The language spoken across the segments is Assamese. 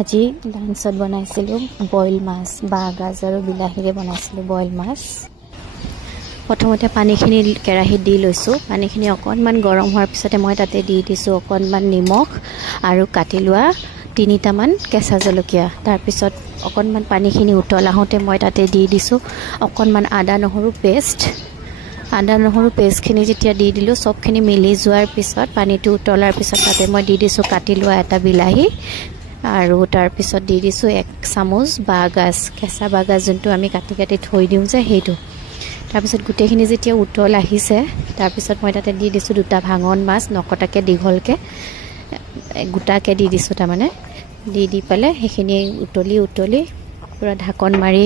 আজি লাঞ্চত বনাইছিলোঁ বইল মাছ বাঁহগাজ আৰু বিলাহীৰে বনাইছিলোঁ বইল মাছ। প্ৰথমতে পানীখিনি কেৰাহীত দি লৈছোঁ। পানীখিনি অকণমান গৰম হোৱাৰ পিছতে মই তাতে দি দিছোঁ অকণমান নিমখ আৰু কাটি লোৱা 3টামান কেঁচা জলকীয়া। তাৰপিছত অকণমান পানীখিনি উতল আহোঁতে মই তাতে দি দিছোঁ অকণমান আদা নহৰু পেষ্টখিনি যেতিয়া দি দিলোঁ চবখিনি মিলি যোৱাৰ পিছত পানীটো উতলাৰ পিছত তাতে মই দি দিছোঁ কাটি লোৱা এটা বিলাহী আৰু তাৰপিছত দি দিছোঁ 1 চামুচ বাঁহগাজ, কেঁচা বাঁহগাজ যোনটো আমি কাটি কাটি থৈ দিওঁ যে সেইটো। তাৰপিছত গোটেইখিনি যেতিয়া উতল আহিছে তাৰপিছত মই তাতে দি দিছোঁ 2টা ভাঙন মাছ নকটাকৈ দীঘলকৈ গোটাকৈ দি দিছোঁ। তাৰমানে দি পেলাই সেইখিনি উতলি পুৰা ঢাকন মাৰি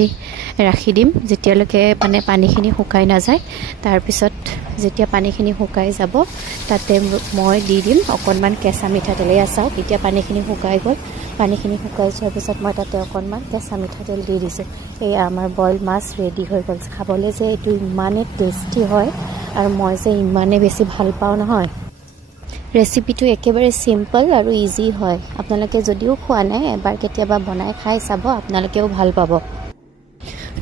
ৰাখি দিম যেতিয়ালৈকে মানে পানীখিনি শুকাই নাযায়। তাৰপিছত যেতিয়া পানীখিনি শুকাই যাব তাতে মই দি দিম অকণমান কেঁচা মিঠাতেল। এয়া চাওক এতিয়া পানীখিনি শুকাই গ'ল। পানীখিনি শুকাই যোৱাৰ পিছত মই তাতে অকণমান কেঁচা মিঠাতেল দি দিছোঁ। এয়া আমাৰ বইল মাছ ৰেডি হৈ গ'ল। খাবলৈ যে এইটো ইমানেই টেষ্টি হয় আৰু মই যে ইমানেই বেছি ভাল পাওঁ নহয়। ৰেচিপিটো একেবাৰে চিম্পল আৰু ইজি হয়। আপোনালোকে যদিও খোৱা নাই এবাৰ কেতিয়াবা বনাই খাই চাব, আপোনালোকেও ভাল পাব।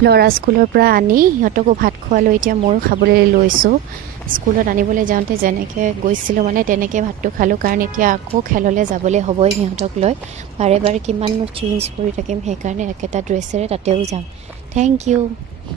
ল'ৰা স্কুলৰ পৰা আনি সিহঁতকো ভাত খোৱালৈ এতিয়া ময়ো খাবলৈ লৈছোঁ। স্কুলত আনিবলৈ যাওঁতে যেনেকৈ গৈছিলোঁ মানে তেনেকৈ ভাতটো খালোঁ, কাৰণ এতিয়া আকৌ খেললৈ যাবলৈ হ'বই সিহঁতক লৈ। বাৰে বাৰে কিমাননো চেঞ্জ কৰি থাকিম, সেইকাৰণে একেটা ড্ৰেছেৰে তাতেও যাম। Thank U.